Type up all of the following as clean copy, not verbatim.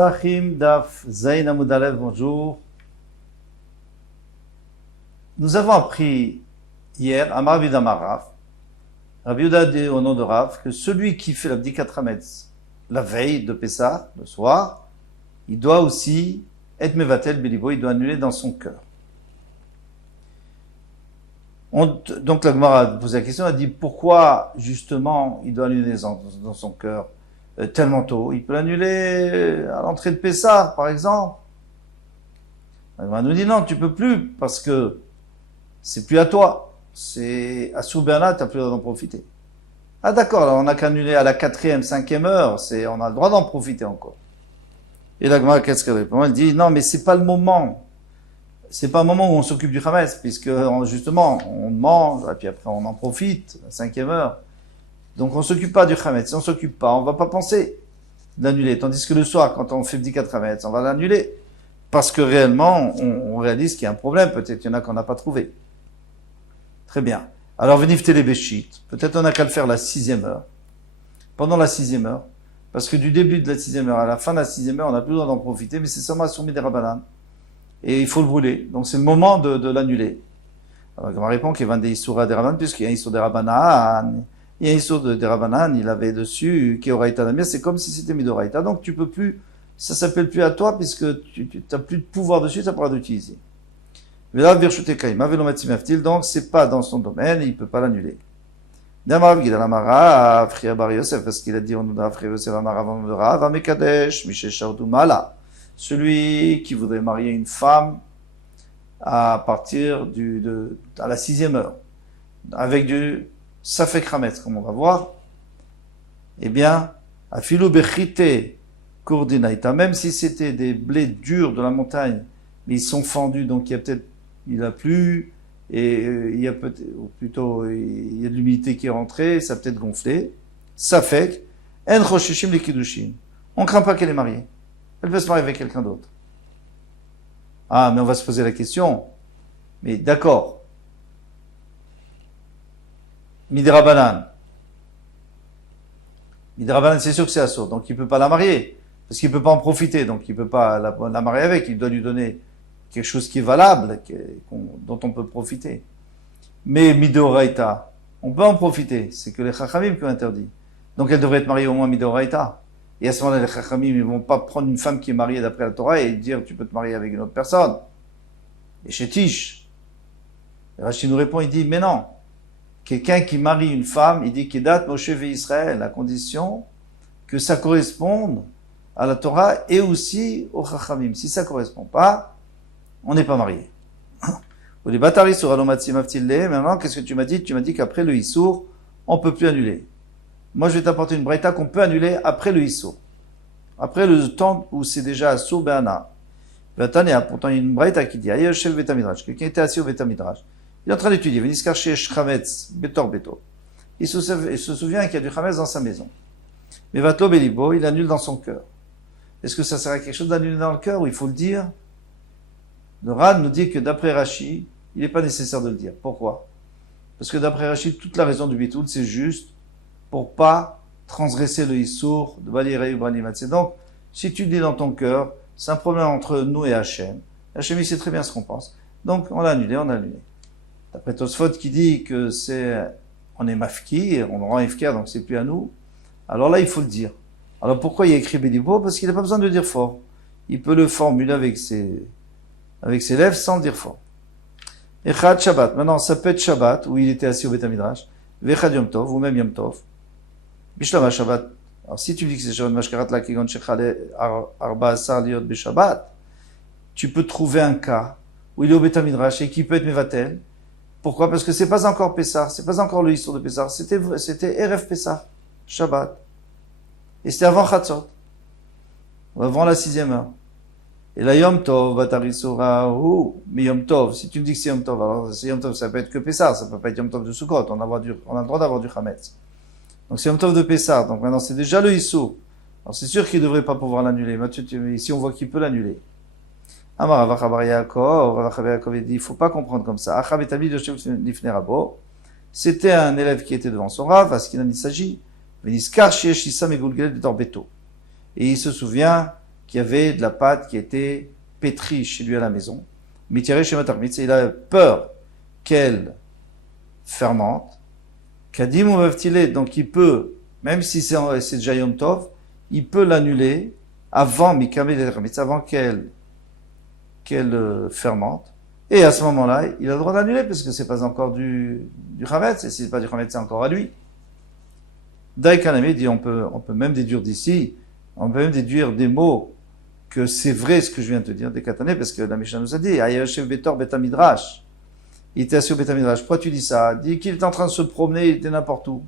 Psachim Daf Zain Amud Aleph, bonjour. Nous avons appris hier, Amar Rabbi Yehuda Rav, Rabbi Yehuda dit au nom de Rav, que celui qui fait la Bdikat Hametz la veille de Pessah, le soir, il doit aussi être Mevatel Belibo, il doit annuler dans son cœur. Donc la Gemara a posé la question, elle a dit pourquoi justement il doit annuler dans son cœur tellement tôt. Il peut l'annuler à l'entrée de Pessah, par exemple. La Gemara nous dit non, tu peux plus, parce que c'est plus à toi. C'est à Soubernat, tu n'as plus le droit d'en profiter. Ah d'accord, alors on n'a qu'à annuler à la 4e, 5e heure, on a le droit d'en profiter encore. Et la Gemara, qu'est-ce qu'elle répond? Elle dit non, mais c'est pas le moment. C'est pas un moment où on s'occupe du Hametz, puisque justement, on mange, et puis après on en profite, à la 5e heure. Donc on s'occupe pas du Hametz. Si on s'occupe pas, on va pas penser d'annuler. Tandis que le soir, quand on fait Bdikat Hametz, on va l'annuler. Parce que réellement, on réalise qu'il y a un problème. Peut-être qu'il y en a qu'on n'a pas trouvé. Très bien. Alors, venif télébéchit. Peut-être on n'a qu'à le faire la 6e heure. Pendant la 6e heure. Parce que du début de la 6e heure à la fin de la 6e heure, on n'a plus le droit d'en profiter, mais c'est seulement soumis des Rabbanan. Et il faut le brûler. Donc c'est le moment de l'annuler. Alors, on répond qu'il y a des Issoura des Rabbanan, puisqu'il y a un Issour des Rabbanan. Il y a un Issour des Rabbanan, il avait dessus, qui Oraïta Damir, c'est comme si c'était Midoraïta. Donc tu peux plus, ça s'appelle plus à toi, puisque tu n'as plus de pouvoir dessus, tu n'as pas le droit d'utiliser. Donc c'est pas dans son domaine, il peut pas l'annuler. Parce qu'il a dit, on nous a frère Yosef Amar avant de Rav, Amekadesh, Mishe Shaudu Mala. Celui qui voudrait marier une femme à partir à la 6e heure, avec du Safek Hametz, comme on va voir, eh bien, Afilu Bechite Kourdinaïta, même si c'était des blés durs de la montagne, mais ils sont fendus, donc il a plu, et il y a peut-être, ou plutôt, il y a de l'humidité qui est rentrée, ça a peut-être gonflé. Safek, En Choshishim les Kiddushin. On craint pas qu'elle est mariée. Elle peut se marier avec quelqu'un d'autre. Ah, mais on va se poser la question. Mais d'accord. Midrabanan. Midrabanan, c'est sûr que c'est assourd. Donc il peut pas la marier. Parce qu'il peut pas en profiter. Donc il peut pas la marier avec. Il doit lui donner quelque chose qui est valable, dont on peut profiter. Mais Midoraïta, on peut en profiter. C'est que les Chachamim qui ont interdit. Donc elle devrait être mariée au moins Midoraïta. Et à ce moment-là, les Chachamim, ils vont pas prendre une femme qui est mariée d'après la Torah et dire tu peux te marier avec une autre personne. Et chez Tish, Rachid nous répond, il dit mais non. Quelqu'un qui marie une femme, il dit Kedat Moshe Israël, à condition que ça corresponde à la Torah et aussi au Chachamim. Si ça correspond pas, on n'est pas marié. Maintenant, qu'est-ce que tu m'as dit? Tu m'as dit qu'après le Issour, on peut plus annuler. Moi, je vais t'apporter une braïta qu'on peut annuler après le Issour. Après le temps où c'est déjà Assour Be'ana. Pourtant, il y a une braïta qui dit, Ayashel Betamidrash, quelqu'un était assis au Betamidrash. Il est en train d'étudier, Veniskar Shesh Chametz, Betor Beto. Il se souvient qu'il y a du Chametz dans sa maison. Mais Vatlo Belibo, il annule dans son cœur. Est-ce que ça sert à quelque chose d'annuler dans le cœur ou il faut le dire? Le Rad nous dit que d'après Rashi, il n'est pas nécessaire de le dire. Pourquoi? Parce que d'après Rashi, toute la raison du Bitoul, c'est juste pour pas transgresser le Issour de Balirei ou Balimatse. Donc, si tu le dis dans ton cœur, c'est un problème entre nous et Hachem. Hachem, il sait très bien ce qu'on pense. Donc, on l'a annulé. D'après Tosfot qui dit que on est mafki, on rend ifkar, donc c'est plus à nous. Alors là, il faut le dire. Alors pourquoi il y a écrit Bédibo? Parce qu'il n'a pas besoin de le dire fort. Il peut le formuler avec ses lèvres sans le dire fort. Echad Shabbat. Maintenant, ça peut être Shabbat, où il était assis au Betamidrash. Vechad Yom Tov, ou même Yom Tov. Bishlama Shabbat. Alors, si tu dis que c'est Shabbat Mashkarat la Kigon Shechale Arba Asar Liot Beshabbat, tu peux trouver un cas où il est au Betamidrash et qui peut être Mevatel. Pourquoi? Parce que c'est pas encore Pessah, c'est pas encore le Issour de Pessah, c'était Erev Pessah, Shabbat. Et c'était avant Chatzot. Avant la 6e heure. Et la Yom Tov, Batarisora, mais Yom Tov, si tu me dis que c'est Yom Tov, alors c'est Yom Tov, ça peut être que Pessah, ça peut pas être Yom Tov de Sukkot, on a le droit d'avoir du Chametz. Donc c'est Yom Tov de Pessah, donc maintenant c'est déjà le Issour. Alors c'est sûr qu'il devrait pas pouvoir l'annuler, mais ici on voit qu'il peut l'annuler. Amar Ravachabar Yaakov, il dit, il faut pas comprendre comme ça. Achab et Abid Yoshev Lifnei Rabo, c'était un élève qui était devant son Rav, à ce qu'il en s'agit. Veniskar Sheesh Issam et Gulgel de Torbeto. Et il se souvient qu'il y avait de la pâte qui était pétrie chez lui à la maison. Mitiré chez Matarmitz, il a peur qu'elle fermente. Kadim ou Vavtilé, donc il peut, même si c'est déjà Yom Tov, il peut l'annuler avant Mikame de Termitz, avant qu'elle fermente. Et à ce moment-là, il a le droit d'annuler, parce que c'est pas encore du Chametz, et si c'est pas du Chametz, c'est encore à lui. Daïkaname dit, on peut même déduire d'ici, on peut même déduire des mots que c'est vrai ce que je viens de te dire, des katané, parce que la Mishnah nous a dit, Ayashev Betor Betamidrash. Il était assis au Betamidrash. Pourquoi tu dis ça? Dit qu'il était en train de se promener, il était n'importe où.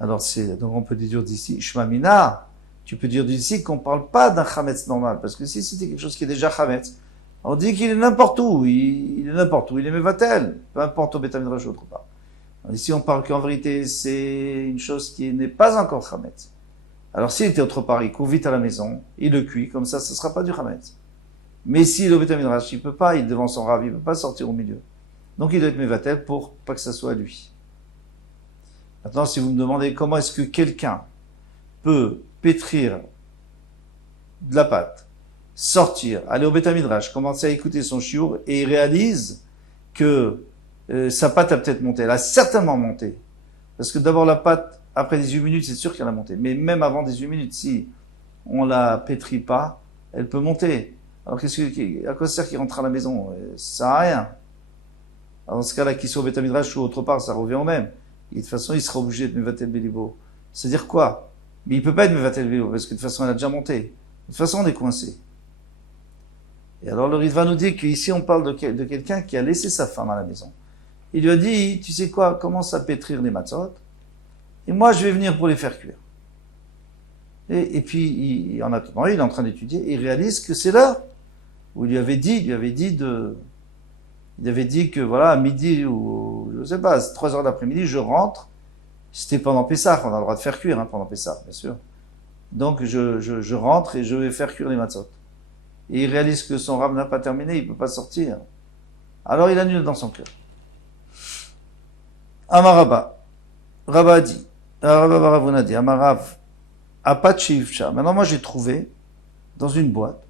Alors donc on peut déduire d'ici, Shmamina. Tu peux dire d'ici qu'on parle pas d'un Chametz normal, parce que si c'était quelque chose qui est déjà Chametz, on dit qu'il est n'importe où, il est n'importe où, il est Mevatel, peu importe au Betamidrash ou autre part. Alors ici on parle qu'en vérité c'est une chose qui n'est pas encore Chametz. Alors s'il était autre part, il court vite à la maison, il le cuit, comme ça, ce ne sera pas du Chametz. Mais s'il est au Betamidrash, il peut pas, il est devant son Rav, il peut pas sortir au milieu. Donc il doit être Mevatel pour pas que ça soit lui. Maintenant, si vous me demandez comment est-ce que quelqu'un peut pétrir de la pâte, sortir, aller au Betamidrash, commencer à écouter son chiour, et il réalise que sa pâte a peut-être monté, elle a certainement monté. Parce que d'abord la pâte, après 18 minutes, c'est sûr qu'elle a monté. Mais même avant 18 minutes, si on la pétrit pas, elle peut monter. Alors à quoi ça sert qu'il rentre à la maison? Ça sert à rien. Alors dans ce cas-là, qu'il soit au Betamidrash ou autre part, ça revient au même. Et de toute façon, il sera obligé de Mevatel Bélibo. C'est-à-dire quoi? Mais il peut pas être Mevatel Bélibo, parce que de toute façon, elle a déjà monté. De toute façon, on est coincé. Et alors le Ritva nous dit qu'ici, on parle de quelqu'un qui a laissé sa femme à la maison. Il lui a dit, tu sais quoi, commence à pétrir les matzot, et moi, je vais venir pour les faire cuire. Et puis, en attendant, il est en train d'étudier, et il réalise que c'est l'heure où il lui avait dit que voilà, à midi ou, je sais pas, 3 heures d'après-midi, je rentre. C'était pendant Pessah, on a le droit de faire cuire, pendant Pessah, bien sûr. Donc, je rentre et je vais faire cuire les matzot. Et il réalise que son rab n'a pas terminé, il peut pas sortir. Alors, il annule dans son cœur. Amaraba. Rabba dit. Rabba Baravuna dit. Amarav. Apachivcha. Maintenant, moi, j'ai trouvé, dans une boîte,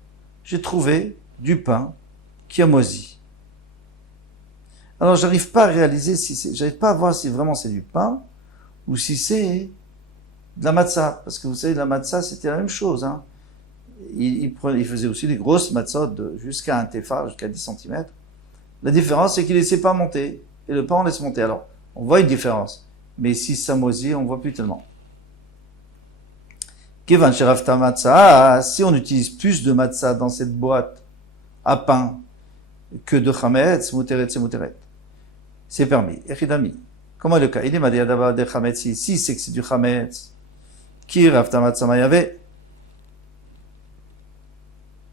j'ai trouvé du pain qui a moisi. Alors, j'arrive pas à réaliser j'arrive pas à voir si vraiment c'est du pain, ou si c'est de la matzah. Parce que vous savez, la matzah, c'était la même chose, Il faisait aussi des grosses matzot jusqu'à un tefa, jusqu'à 10 cm. La différence, c'est qu'il laissait pas monter. Et le pain, on laisse monter. Alors, on voit une différence. Mais si ça moisit, on voit plus tellement. Kevan sherafta matzah, si on utilise plus de matzah dans cette boîte à pain que de chametz, muteret, c'est muteret. C'est permis. Echidami. Comment est le cas? Il est m'a dit d'abord de chametz si c'est que c'est du chametz. Qui rafta matzah mayave?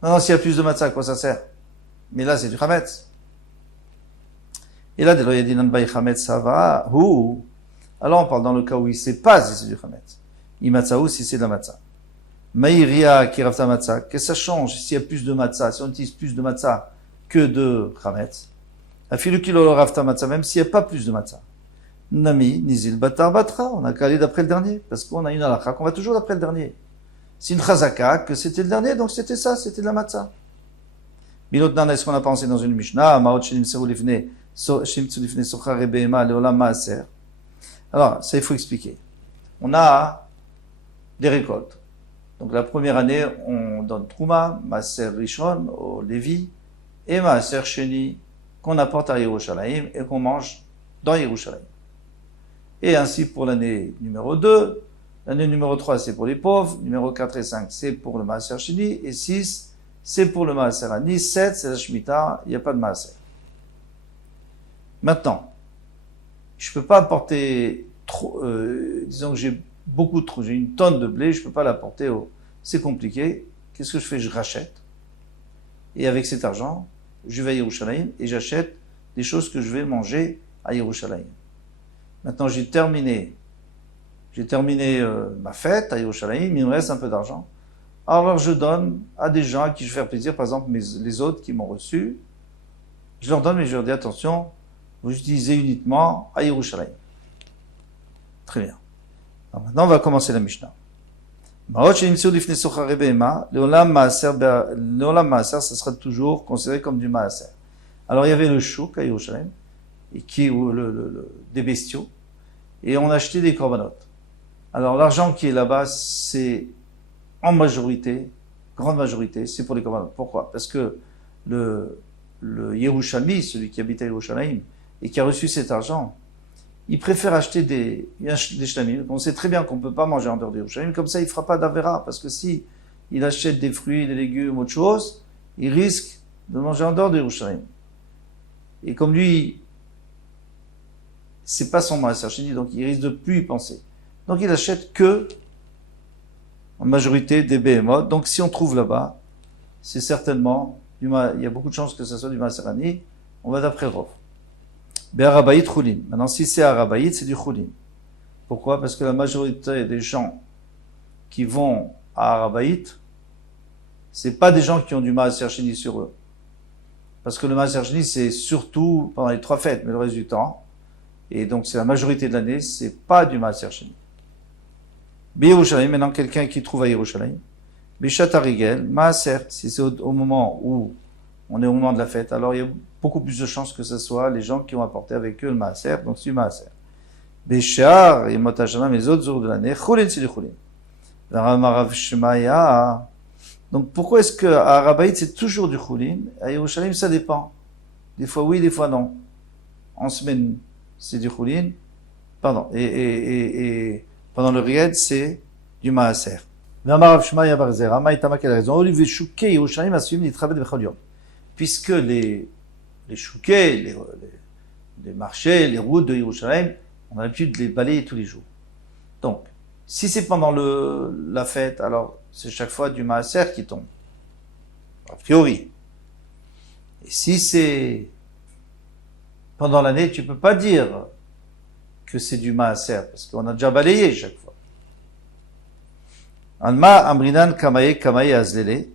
Non, s'il y a plus de matzah, à quoi ça sert? Mais là, c'est du chametz. Et là, alors on parle dans le cas où il ne sait pas si c'est du chametz. Imatzaou, si c'est de la matzah. Maïria qui rafta matzah, que ça change s'il y a plus de matzah, si on utilise plus de matzah que de chametz. Afilu kilo rafta matzah, même s'il n'y a pas plus de matzah. Nami, nizil batar batra, on a qu'à aller d'après le dernier, parce qu'on a une halakha qu'on va toujours d'après le dernier. C'est une chazaka que c'était le dernier, donc c'était ça, c'était de la matzah. Binot nana, est-ce qu'on a pensé dans une Mishnah, maot shenim seru lifne, alors, ça il faut expliquer. On a des récoltes. Donc la première année, on donne Trouma, Maaser Rishon au Lévi, et Maaser Sheni qu'on apporte à Yerushalayim et qu'on mange dans Yerushalayim. Et ainsi pour l'année numéro 2, l'année numéro 3 c'est pour les pauvres, numéro 4 et 5 c'est pour le Maaser Sheni, et 6 c'est pour le Maaser Ani, 7 c'est la Shemitah, il n'y a pas de Maaser. Maintenant, je peux pas apporter trop, disons que j'ai une tonne de blé, je peux pas l'apporter c'est compliqué. Qu'est-ce que je fais? Je rachète. Et avec cet argent, je vais à Yerushalayim et j'achète des choses que je vais manger à Yerushalayim. Maintenant, j'ai terminé ma fête à Yerushalayim, il me reste un peu d'argent. Alors, je donne à des gens à qui je vais faire plaisir, par exemple, les autres qui m'ont reçu. Je leur donne, mais je leur dis, attention, vous utilisez uniquement à Yerushalayim. Très bien. Alors maintenant, on va commencer la Mishnah. Leolam Maaser, ça sera toujours considéré comme du Maaser. Alors il y avait le chouk à Yerushalayim, des bestiaux, et on achetait des korbanot. Alors l'argent qui est là-bas, c'est en majorité, grande majorité, c'est pour les korbanot. Pourquoi? Parce que le Yerushalmi, celui qui habite à Yerushalayim, et qui a reçu cet argent, il préfère acheter des shlamim. On sait très bien qu'on ne peut pas manger en dehors de Yerushalayim, comme ça il ne fera pas d'avera, parce que si il achète des fruits, des légumes, autre chose, il risque de manger en dehors de Yerushalayim. Et comme lui, c'est pas son maaser sheni, donc il risque de plus y penser. Donc il achète que, en majorité, des behemoth. Donc si on trouve là-bas, c'est certainement, il y a beaucoup de chances que ce soit du maaser ani, on va d'après Rov. Be'arabaït chulin. Maintenant, si c'est arabaït, c'est du chulin. Pourquoi? Parce que la majorité des gens qui vont à arabaït, c'est pas des gens qui ont du maaser sheni sur eux. Parce que le maaser sheni, c'est surtout pendant les 3 fêtes, mais le reste du temps. Et donc, c'est la majorité de l'année, c'est pas du maaser sheni. Yerushalayim, maintenant, quelqu'un qui trouve à Yerushalayim. Bishat harigel, maaser, si c'est au moment où on est au moment de la fête, alors il y a beaucoup plus de chances que ce soit les gens qui ont apporté avec eux le maaser, donc c'est du maaser. Béchar et Motashana, les autres jours de l'année, chulin, c'est du chulin. Rav Shemaya. Donc pourquoi est-ce que à Arabaït c'est toujours du chulin? À Yerushalayim ça dépend. Des fois oui, des fois non. En semaine c'est du chulin. Pardon. Et pendant le ried c'est du maaser. Rav Shemaya Barzer. Rama Itama quelle raison? Olivier Chouké Yerushalayim a suivi les travaux de Bechol Yom. Puisque les chouquets, les marchés, les routes de Yerushalayim, on a l'habitude de les balayer tous les jours. Donc, si c'est pendant la fête, alors c'est chaque fois du maaser qui tombe. A priori. Et si c'est pendant l'année, tu peux pas dire que c'est du maaser, parce qu'on a déjà balayé chaque fois. Alma amrinan kamaye azlele.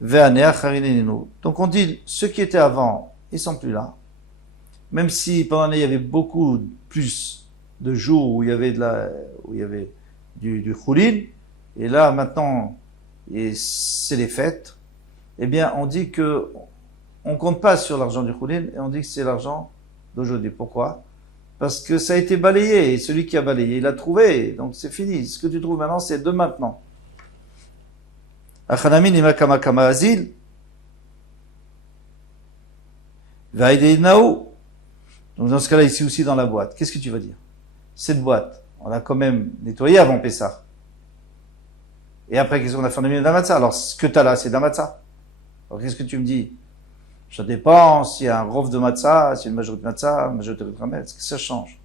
Donc on dit, ceux qui étaient avant, ils sont plus là. Même si pendant l'année, il y avait beaucoup plus de jours où il y avait du chulin, et là maintenant, c'est les fêtes, eh bien on dit que on compte pas sur l'argent du chulin, et on dit que c'est l'argent d'aujourd'hui. Pourquoi? Parce que ça a été balayé, et celui qui a balayé, il a trouvé, donc c'est fini. Ce que tu trouves maintenant, c'est de maintenant. Achanami nima kama kama azil. Vaïdeinaou. Donc dans ce cas-là, ici aussi dans la boîte, qu'est-ce que tu vas dire? Cette boîte, on l'a quand même nettoyée avant Pessah. Et après, qu'est-ce qu'on a fait? On a mis de la matzah. Alors, ce que tu as là, c'est de la matzah. Alors, qu'est-ce que tu me dis? Ça dépend s'il y a un rov de matzah, s'il y a une majorité de matzah, une majorité de kramet. Est-ce que ça change?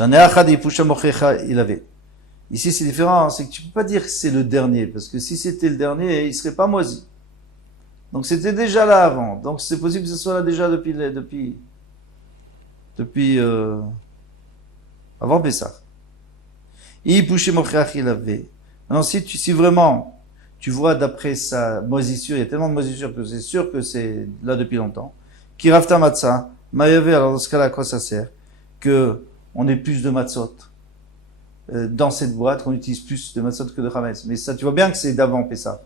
Il avait. Ici, c'est différent, c'est que tu peux pas dire que c'est le dernier, parce que si c'était le dernier, il serait pas moisi. Donc c'était déjà là avant. Donc c'est possible que ce soit là déjà depuis avant Pessah. Il avait. Maintenant, si vraiment tu vois d'après sa moisissure, il y a tellement de moisissure que c'est sûr que c'est là depuis longtemps. Qui rafta matzah, maïavé, alors dans ce cas-là, à quoi ça sert? Que on ait plus de matzot dans cette boîte, qu'on utilise plus de matzot que de chametz. Mais ça, tu vois bien que c'est d'avant Pessah.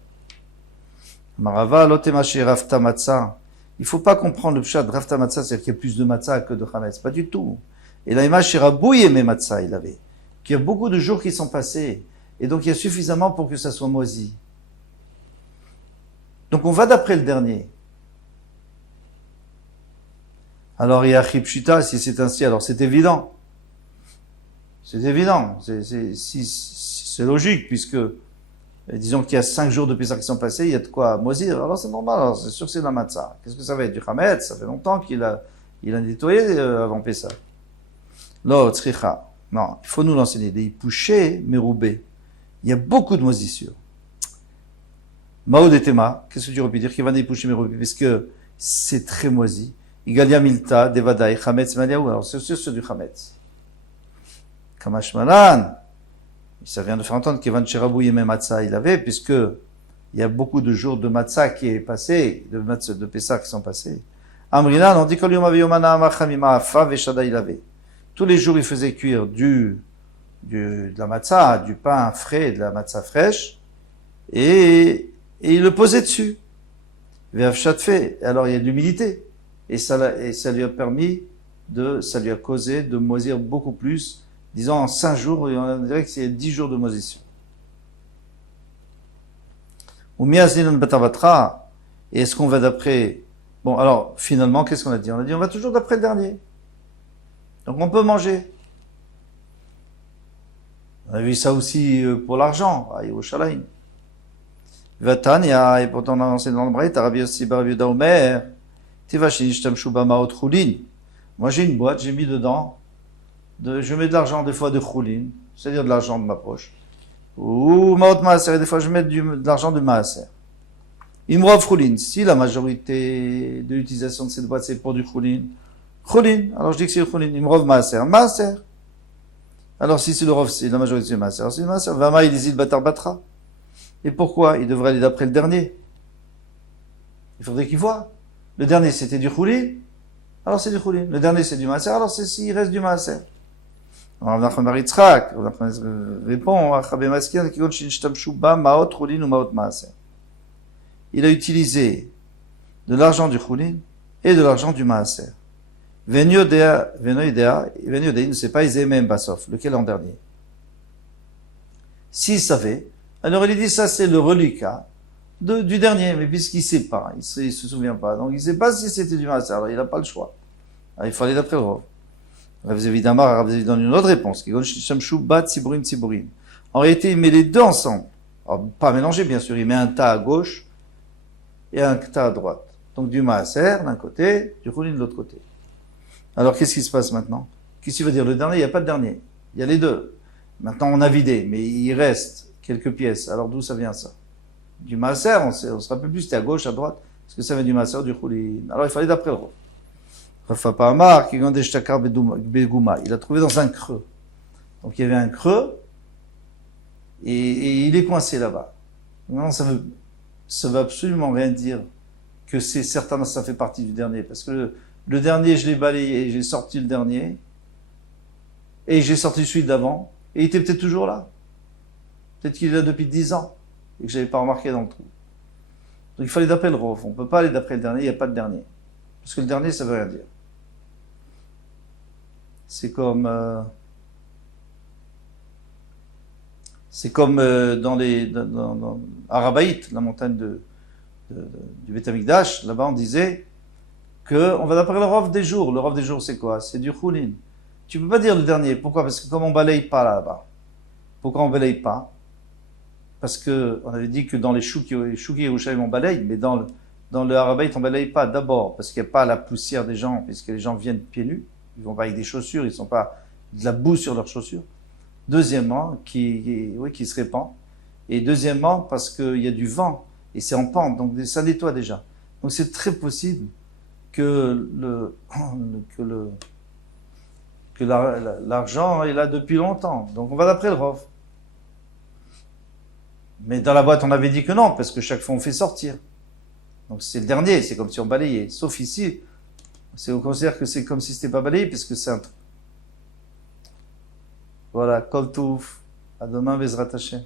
Marava, lotemaché, rafta matzah. Il faut pas comprendre le pshat de rafta matzah, c'est-à-dire qu'il y a plus de matzah que de chametz. Pas du tout. Et la image rabouille mes matzah, il avait. Qu'il y a beaucoup de jours qui sont passés. Et donc il y a suffisamment pour que ça soit moisi. Donc on va d'après le dernier. Alors il y a chipchuta, si c'est ainsi, alors c'est évident. C'est évident. C'est logique, puisque disons qu'il y a 5 jours de Pessah qui sont passés, il y a de quoi moisir. Alors c'est normal, alors c'est sûr que c'est de la matzah. Qu'est-ce que ça va être? Du chametz? Ça fait longtemps qu'il a nettoyé avant Pessah. Lo, tzricha. Non, il faut nous l'enseigner. Des pouchés, meroubé. Il y a beaucoup de moisissures. Mao de Tema, qu'est-ce que tu aurais pu dire? Qu'il va des pouchés, meroubé, parce que c'est très moisi. Igalia milta, devadaï, chametz, maliaou. Alors c'est sûr, c'est du chametz. Kamash malan. Ça vient de faire entendre qu'Evan Cherabou Yemé Matzah il avait, puisque il y a beaucoup de jours de Matzah qui est passé, de Pessah qui sont passés. Amrinan, on dit que Yom Aviyomana Amachamima Afa Veshada il avait. Tous les jours, il faisait cuire du de la matzah, du pain frais, de la matzah fraîche, et il le posait dessus. Fait. Alors il y a de l'humidité. Et ça lui a permis ça lui a causé de moisir beaucoup plus. Disons en 5 jours, on dirait que c'est 10 jours de moisissure. Ou miazninon betavatra. Et est-ce qu'on va d'après, bon, alors, finalement, qu'est-ce qu'on a dit? On a dit, on va toujours d'après le dernier. Donc on peut manger. On a vu ça aussi pour l'argent, à Yerushalayim. Vatania, et pourtant on a enseigné dans le Braït, Rabbi Yossi bar Rabbi Yehuda Omer, Tivashin ishtamshu bamaot chulin. Moi j'ai une boîte, j'ai mis dedans, je mets de l'argent des fois de chulin, c'est-à-dire de l'argent de ma poche. Ou maot maaser, et des fois je mets de l'argent de maaser. Imrov chulin, si la majorité de l'utilisation de cette boîte c'est pour du chulin, alors je dis que c'est le chulin, imrov maaser. Alors si c'est le rov, c'est la majorité c'est maaser, c'est maaser. Vama il dit batar batra. Et pourquoi il devrait aller d'après le dernier? Il faudrait qu'il voit. Le dernier c'était du choulin, alors c'est du choulin. Le dernier c'est du maaser, alors c'est s'il reste du maaser. Alors Rav Nachman bar Yitzchak répond à Rabbi Maskian qui continue shtamshu ba maot choulin ou maot maaser. Il a utilisé de l'argent du choulin et de l'argent du maaser. Venu Yodea, il ne sait pas, ils aimaient Basof, lequel en dernier. S'il savait, alors il dit ça c'est le reliquat du dernier, mais puisqu'il sait pas, il se souvient pas, donc il sait pas si c'était du maaser, alors il n'a pas le choix. Alors il faut aller d'après le rov. Rav évidemment, Rav donne une autre réponse, en réalité il met les deux ensemble, alors pas mélanger bien sûr, il met un tas à gauche et un tas à droite, donc du maaser d'un côté, du choulin de l'autre côté. Alors qu'est-ce qui se passe maintenant? Qu'est-ce qu'il veut dire? Le dernier, il n'y a pas de dernier, il y a les deux. Maintenant on a vidé, mais il reste quelques pièces. Alors d'où ça vient ça? Du maaser, on se rappelle plus, c'était à gauche, à droite. Est-ce que ça vient du maaser, du choulin? Alors il fallait d'après le rov. Rafa Amar, qui gandé shtakar begouma. Il a trouvé dans un creux. Donc il y avait un creux, et il est coincé là-bas. Non, ça veut absolument rien dire que c'est certain que ça fait partie du dernier. Parce que le dernier, je l'ai balayé, j'ai sorti le dernier, et j'ai sorti celui d'avant, et il était peut-être toujours là. Peut-être qu'il est là depuis 10 ans, et que je n'avais pas remarqué dans le trou. Donc il fallait d'après le rov. On ne peut pas aller d'après le dernier, il n'y a pas de dernier. Parce que le dernier, ça veut rien dire. C'est comme dans Arabaït, la montagne du Beth Amikdash, là-bas on disait qu'on va d'après le rov des jours. Le rov des jours c'est quoi? C'est du choulin. Tu peux pas dire le dernier. Pourquoi? Parce que comme on balaye pas là-bas. Pourquoi on balaye pas? Parce que on avait dit que dans les Chouki Yerushalayim on balaye, mais dans le Arabaït on balaye pas. D'abord parce qu'il n'y a pas la poussière des gens, puisque les gens viennent pieds nus. Ils vont pas avec des chaussures, ils sont pas de la boue sur leurs chaussures. Deuxièmement, qui se répand. Et deuxièmement, parce qu'il y a du vent, et c'est en pente, donc ça nettoie déjà. Donc c'est très possible que l'argent est là depuis longtemps. Donc on va d'après le rov. Mais dans la boîte, on avait dit que non, parce que chaque fois on fait sortir. Donc c'est le dernier, c'est comme si on balayait. Sauf ici, on considère que c'est comme si c'était pas balayé, puisque c'est un truc. Voilà, kol touf. À demain, Bezrat Hashem.